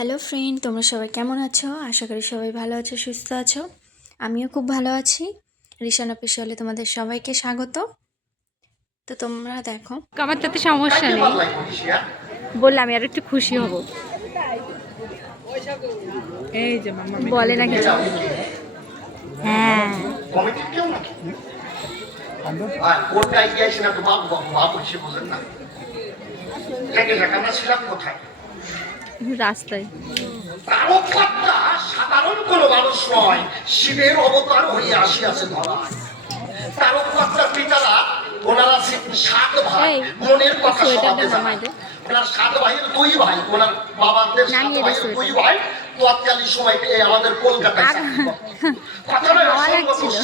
Hello friend তোমরা সবাই কেমন আছো? আশা করি সবাই ভালো আছো সুস্থ আছো। আমিও খুব ভালো আছি। রিশান অফিসিয়ালে তোমাদের সবাইকে স্বাগত। তো তোমরা দেখো। আমার তাতে সমস্যা নেই। বললে আমি আর একটু খুশি হব। এই যে বলে না কিছু হ্যাঁ নাকি আর কোনটায় গিয়েছেন বাবু বাবু বাবু বোঝেন না। ছিলাম কোথায়? রাস্তায়। তারকাত্মা সাধারণ কোনো মানুষ নয় শিবের অবতার হয়ে আসিয়াছে ধরায়। তারকাত্মার পিতারা ওনারা সাত ভাই। মনের কথা সোয়েটারটা সবাতে নামাই জানায় দে। ওনার সাত ভাইয়ের দুই ভাই ওনার বাবাদের সাত ভাইয়ের দুই ভাই তৎকালীন সময় আমাদের কলকাতায়।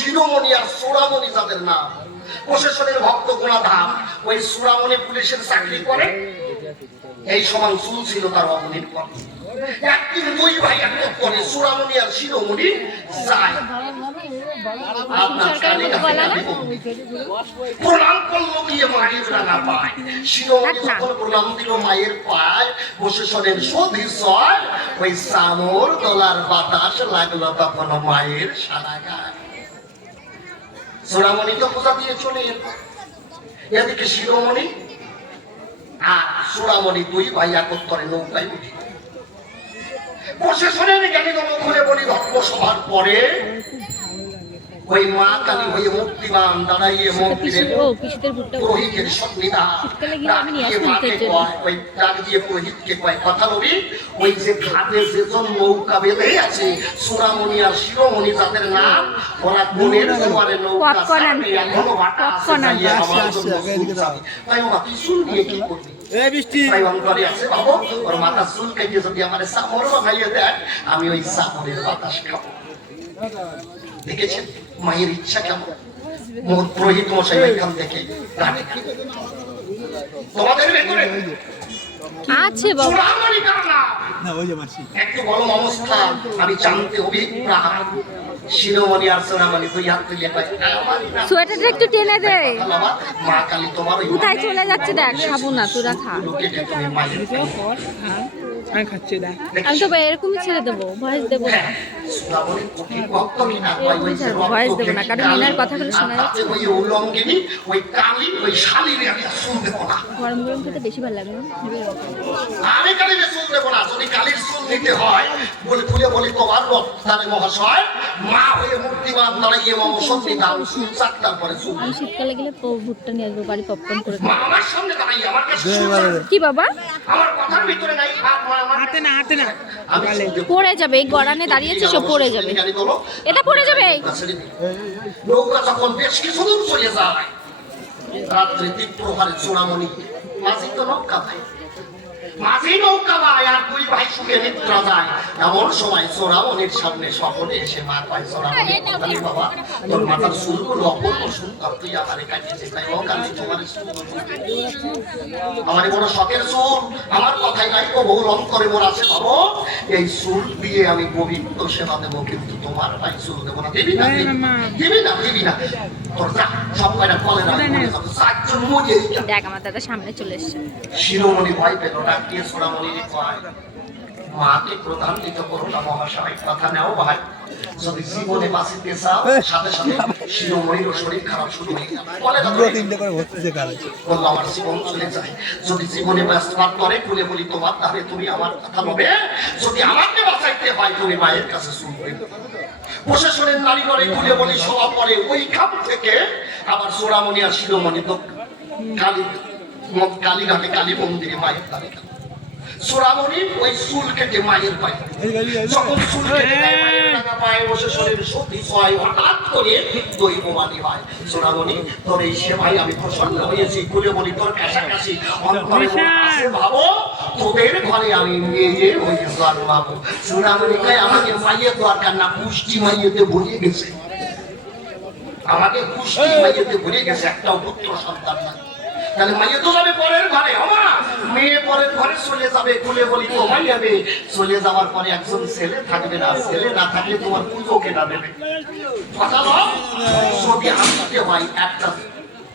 শিরোমণি আর সোরামণি যাদের নাম প্রশাসনের ভক্ত গুণাধাম ওই সুরামণি পুলিশের চাকরি করে। এই সমান চুল ছিল তার অবনীর পর। একদিন দুই ভাই করে আর শিরোমণি যায়। আপনার কানে কাছে কানে বলবে। প্রণাম করল গিয়ে মায়ের রাঙা পায়। শিরোমণি থাক প্রণাম দিল মায়ের পায় প্রশাসনের সধিসয় ওই সামর দোলার বাতাস লাগল তখন মায়ের সারা গায়। সোনামণি তো পূজা দিয়ে চলে এলো। এদিকে শিরোমণি আর সোনামণি দুই ভাই একত্তরে নৌকায় উঠি। প্রশাসনের জ্ঞানী খুলে বলি ধর্ম সভার পরে ওই মা কালী হয়ে মুক্তিমান দাঁড়াইয়ে মন্দিরে পুরোহিতের ওই ডাক দিয়ে পুরোহিতকে কয় কথা বলি ওই যে ঘাটে যেজন নৌকা বেঁধে আছে সুরামণি আর শিরোমণি যাদের নাম ওরা কোনের জোয়ারে নৌকা এখনও ভাটা আছে, আসছে, এদিকে দাও। তাই ও মাকে চুল কি করবি? এ বৃষ্টি। তাই অন্তরে আছে ভাবো ওর মাথা চুল কেটে যদি আমার সামর বানাইয়ে দেয় আমি ওই সামরের বাতাস খাব। দেখেছেন? মায়ের ইচ্ছা কেমন? মোর পুরোহিত মশাই ওইখান থেকে তোমাদের ভেতরে আছে বাবা? না ওই যে মাসি। একটু গরম অবস্থা আমি জানতে শিরোমণি আর সোনামণি দুই হাত তুলে সোয়েটারটা একটু টেনে দে। মা কালী তোমার কোথায় চলে যাচ্ছে দেখ খাব না তোরা খা আমি খাচ্ছি দেখ আমি তো এরকমই ছেড়ে দেবো ভয়েস দেবো না ভয়েস দেবো না, কারণ মিনার কথাগুলো শোনা। গরম গরম খেতে বেশি ভালো লাগে না? আমি কালীরে চুল দেবো না, যদি কালীর চুল নিতে হয়, বলে খুলে বলি তোমার বক্তারে মহাশয়, মা হয়ে মূর্তিমান দাঁড়িয়ে মম সন্নিধান, চুল চাকতার পরে চুল। আমি শীতকালে গেলে ভুট্টা নিয়ে আসব বাড়ি পপকর্ন করে আমার সামনে দাঁড়িয়ে আমার। কি বাবা আমার কথার ভিতরে নাই হাত না হাতে না। পড়ে যাবে এই গড়ানে দাঁড়িয়েছে সব পড়ে যাবে। এটা পড়ে যাবে। নৌকা যখন বেশ কিছু দূর চলে যায় রাত্রে তীব্র হারে চূড়ামণি মাঝি তো নৌকা ভাই মাঝি নৌকা ভাই আর দুই ভাই সুখে নিদ্রা যায়। এমন সময় সামনে সকলে এসে মা কয় চোরামণি কালী বাবা তোর মাথার চুলগুলো অপূর্ব সুন্দর তুই আমারে তাই ও কালী তোমার আমার বড় শখের চুল আমার কথাই নাই তো বহুল অন্তরে মোর আছে বাবু। এই চুল দিয়ে আমি পবিত্র সেবা দেবো কিন্তু তোমার ভাই চুল দেবো না। দিবি না দিবি না, দিবি না তোর যা সব কয়টা কলে রাখ চারজন মজে দেখ আমার দাদা সামনে চলে এসছে। শিরোমণি ভয় পেল ডাক দিয়ে সোনামণি কয় মাকে প্রধান্বিত করো না মহাশয় কথা নেও ভাই। যদি জীবনে বাঁচিতে চাও সাথে সাথে শিরোমণির শরীর খারাপ শুরু হয়ে করে বলল আমার জীবন চলে যায়। যদি জীবনে ব্যস্তবার করে খুলে বলি তোমার তাহলে তুমি আমার কথা বলবে। যদি আমাকে বাঁচাইতে হয় তুমি মায়ের কাছে শুনবে। প্রশাসনের নারী ঘরে খুলে বলি সভা পরে ওই খাপ থেকে আবার সোরামণি আর শিরোমণি তো কালী কালীঘাটে কালী মন্দিরে মায়ের তালিকা। সোরামণি ওই চুল কেটে মায়ের পায়। যখন চুল কেটে দেয় মায়ের বসে শরীরে হঠাৎ করে হয়। তোর এই সেবাই আমি প্রসন্ন হয়েছি খুলে বলি তোর কাছাকাছি অন্তরে আছে ভাবো তোদের ঘরে আমি মেয়ে হয়ে জন্মাবো সোনামণি কয় আমাকে মাইয়ের দরকার না পুষ্টি মাইয়েতে ভরিয়ে গেছে। আমাকে পুষ্টি মাইয়েতে ভরিয়ে গেছে একটাও পুত্র সন্তান না তাহলে মাইয়ে তো যাবে পরের ঘরে আমা মেয়ে পরের ঘরে চলে যাবে বলে বলি তোমায় যাবে চলে যাওয়ার পরে একজন ছেলে থাকবে না, ছেলে না থাকলে তোমার পুজো কেনা দেবে। কথা বল। যদি হাসতে হয় একটা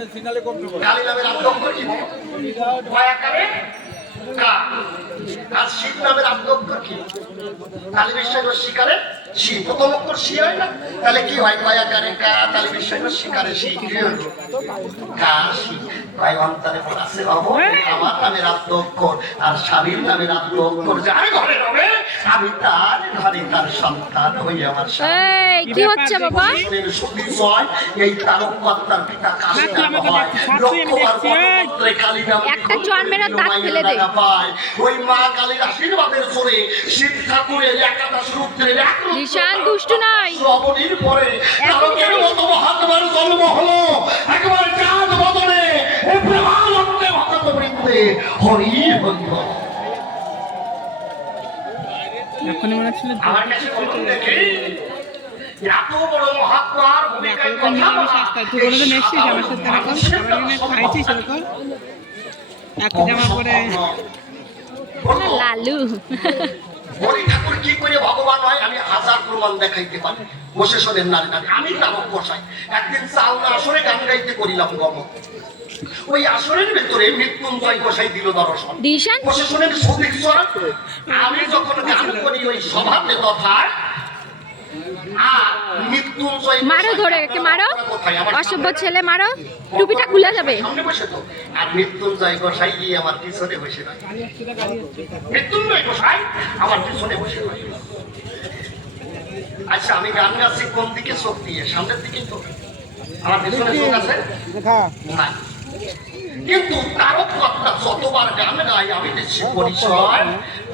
নামের আত্মক্ষর কি? কয়াকারে কা আর শিব নামের আত্মক্ষর কি কালী বিশ্বাস শিকারে শি প্রথম অক্ষর শি হয় না? তাহলে কি হয়? কয়াকারে কা। কালী বিশ্বাস শিকারে শি কি হলো কা, শি। কয় অন্তরে বলাছে বাবু। আমার নামের আত্মক্ষর আর স্বামীর নামের আত্মক্ষর যার ঘরে রবে আমি তার ঘরে তার সন্তান হই আমার কি হচ্ছে বাবা? পিতা কাশী নাম হয়। কালী নাম একটা জন্মের দাঁত ফেলে দে। ওই মা কালীর আশীর্বাদের জোরে শিব ঠাকুরের একাদশ রুদ্রের এক রুদ্র নিশান দুষ্টু নয় শ্রবণীর পরে তারকের মতো মহাত্মার জন্ম হলো। একবার চাঁদ বদলে বৃন্দে হরি হরি এখনই মনে ছিল আমার কাছে বলুন দেখি। এত বড় মহাত্মার ভূমিকায় কথা বলা। তুই কোনোদিন এসছিস আমার সাথে এরকম সবার জন্য খাইছিস এরকম একটা জামা পরে। লালু। হরি ঠাকুর কি করে ভগবান হয় আমি হাজার প্রমাণ দেখাইতে পারি। বসে শোনেন নারী নারী আমি নামক বসাই। একদিন চাল না আসরে গান গাইতে করিলাম গম। ওই আসরের ভেতরে মৃত্যুঞ্জয় গোসাই দিল দর্শন। বসে সঠিক আমি যখন গান করি ওই সভাতে মৃত্যুঞ্জয় মারো ধরে একে মারো। আমার অসভ্য ছেলে মারো। টুপিটা খুলে যাবে। আর মৃত্যুঞ্জয় গোসাই আমার পিছনে বসে মৃত্যুঞ্জয় গোসাই আমার পিছনে বসে আচ্ছা আমি গান গাচ্ছি কোন দিকে চোখ দিয়ে সামনের দিকে তো। আমার পিছনে চোখ আছে? না কিন্তু তারক কথা যতবার গান গাই আমি দেখছি পরিচয়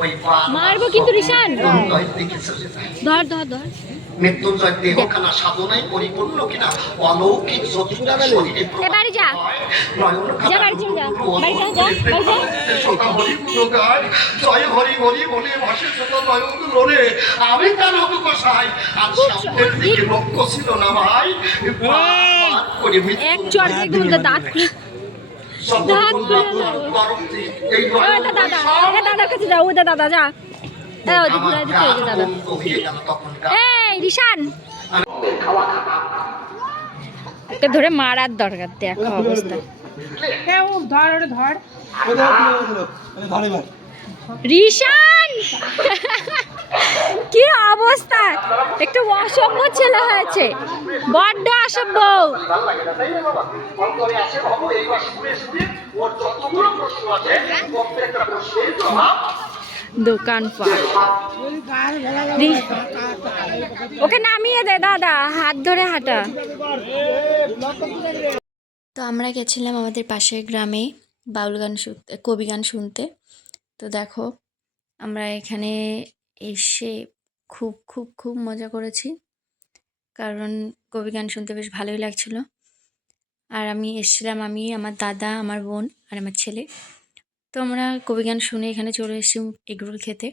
ওই মারবো কিন্তু যায় ধর ধর ধর মৃত্যুঞ্জয় দেহখানা সাধনায় পরিপূর্ণ কিনা অলৌকিক জ্যোতিটা শরীরে এ বাড়ি যা। যা বাড়ি চলে যা। বাড়ি যা, যা, বাড়ি যা। জয় হরি হরি বলে ভাসে সদা নয়ন লোরে। আমি তার হবু গোসাই আর সামনের দিকে লক্ষ্য ছিল না ভাই করে মৃত্যু এক চড় একদম দাঁত খুলে দাদার কাছে যাও দাদা যা। হয়ে ধরে মারার দরকার দেখো অবস্থা। হ্যাঁ ধর ধর ধরে। রিশান কি অবস্থা? একটু অসভ্য ছেলে হয়েছে। বড্ড অসভ্য। ওকে নামিয়ে দে, দাদা, হাত ধরে হাঁটা। তো আমরা গেছিলাম আমাদের পাশের গ্রামে বাউল গান শুনতে, কবি গান শুনতে। তো দেখো আমরা এখানে এসে খুব খুব খুব মজা করেছি। কারণ কবি গান শুনতে বেশ ভালোই লাগছিল। আর আমি এসেছিলাম, আমি, আমার দাদা, আমার বোন আর আমার ছেলে। তো আমরা কবি গান শুনে এখানে চলে এসেছি এগরোল খেতে।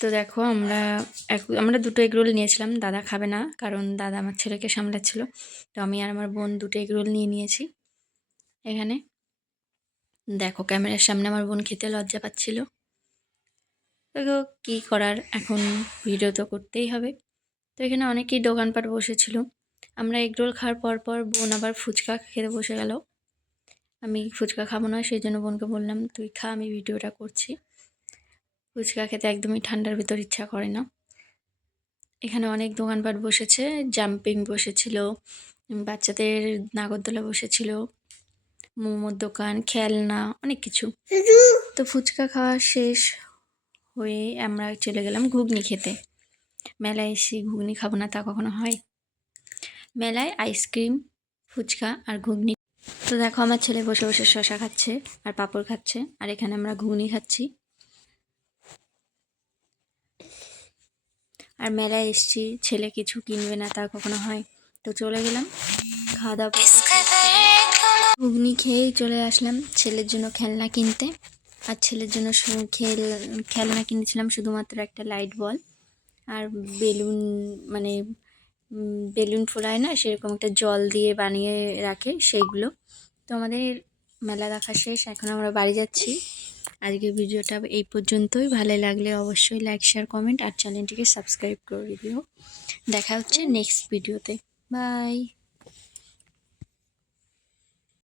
তো দেখো, আমরা এক- আমরা দুটো এগরোল নিয়েছিলাম, দাদা খাবে না কারণ দাদা আমার ছেলেকে সামলাচ্ছিল। তো আমি আর আমার বোন দুটো এগরোল নিয়ে নিয়েছি এখানে। দেখো, ক্যামেরার সামনে আমার বোন খেতে লজ্জা পাচ্ছিল। দেখো, কী করার? এখন ভিডিও তো করতেই হবে। তো এখানে অনেকেই দোকানপাট বসেছিল। আমরা এগরোল খাওয়ার পর পর বোন আবার ফুচকা খেতে বসে গেল। আমি ফুচকা খাব না, সেই জন্য বোনকে বললাম, তুই খা, আমি ভিডিওটা করছি। ফুচকা খেতে একদমই ঠান্ডার ভিতর ইচ্ছা করে না। এখানে অনেক দোকানপাট বসেছে, জাম্পিং বসেছিল, বাচ্চাদের নাগরদোলা বসেছিল মোমোর দোকান খেলনা অনেক কিছু। তো ফুচকা খাওয়া শেষ হয়ে আমরা চলে গেলাম ঘুগনি খেতে। মেলায় এসে ঘুগনি খাব না তা কখনো হয়? মেলায় আইসক্রিম ফুচকা আর ঘুগনি। তো দেখো আমার ছেলে বসে বসে শশা খাচ্ছে আর পাঁপড় খাচ্ছে আর এখানে আমরা ঘুগনি খাচ্ছি। আর মেলায় এসছি ছেলে কিছু কিনবে না তা কখনো হয়? তো চলে গেলাম। খাওয়া দাওয়া ঘুগনি খেয়েই চলে আসলাম ছেলের জন্য খেলনা কিনতে। আর ছেলের জন্য খেল, খেলনা কিনেছিলাম শুধুমাত্র একটা লাইট বল আর বেলুন মানে বেলুন ফোলায় না, সেরকম একটা জল দিয়ে বানিয়ে রাখে সেইগুলো। তো আমাদের মেলা দেখা শেষ, এখন আমরা বাড়ি যাচ্ছি। আজকের ভিডিওটা এই পর্যন্তই। ভালো লাগলে অবশ্যই লাইক শেয়ার কমেন্ট আর চ্যানেলটিকে সাবস্ক্রাইব করে দিও। দেখা হচ্ছে নেক্সট ভিডিওতে বাই